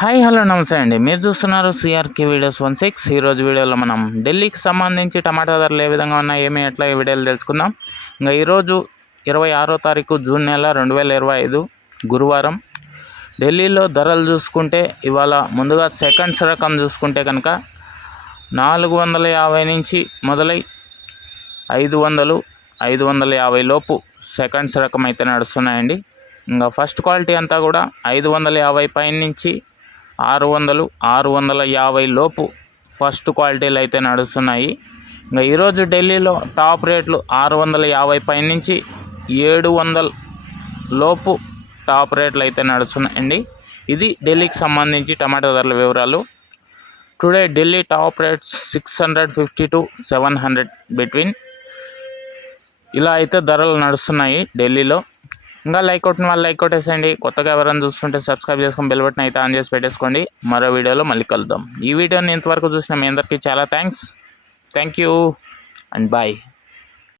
Hi hello నమస్తే అండి. మీరు చూస్తున్నారు సిఆర్కే వీడియోస్ 16. ఈరోజు వీడియోలో మనం ఢిల్లీకి సంబంధించి టమాటా ధరలు ఏ విధంగా ఉన్నాయి, ఏమి ఎట్లా ఈ వీడియోలు తెలుసుకుందాం. ఇంకా ఈరోజు 26వ తారీఖు జూన్ నెల 2025 గురువారం. ఢిల్లీలో ధరలు చూసుకుంటే ఇవాళ ముందుగా సెకండ్స్ రకం చూసుకుంటే కనుక 450 నుంచి మొదలై 500, 550 లోపు సెకండ్స్ రకం అయితే నడుస్తున్నాయండి. ఇంకా ఫస్ట్ క్వాలిటీ అంతా కూడా 550 పైన నుంచి 600, 650 లోపు ఫస్ట్ క్వాలిటీలు అయితే నడుస్తున్నాయి. ఇంకా ఈరోజు ఢిల్లీలో టాప్ రేట్లు 650 పైన నుంచి 700 లోపు టాప్ రేట్లు అయితే నడుస్తున్నాయండి. ఇది ఢిల్లీకి సంబంధించి టమాటా ధరల వివరాలు. Today Delhi top rates 650 to 700 between, ఇలా అయితే ధరలు నడుస్తున్నాయి ఢిల్లీలో. ఇంకా లైక్ కొట్టిన వాళ్ళు లైక్ కొట్టేసేయండి. కొత్తగా ఎవరైనా చూస్తుంటే సబ్స్క్రైబ్ చేసుకొని బెల్ బటన్ అయితే ఆన్ చేసి పెట్టేసుకోండి. మరో వీడియోలో మళ్ళీ కలుద్దాం. ఈ వీడియోని ఇంతవరకు చూసిన మీ అందరికీ చాలా థ్యాంక్ యూ అండ్ బాయ్.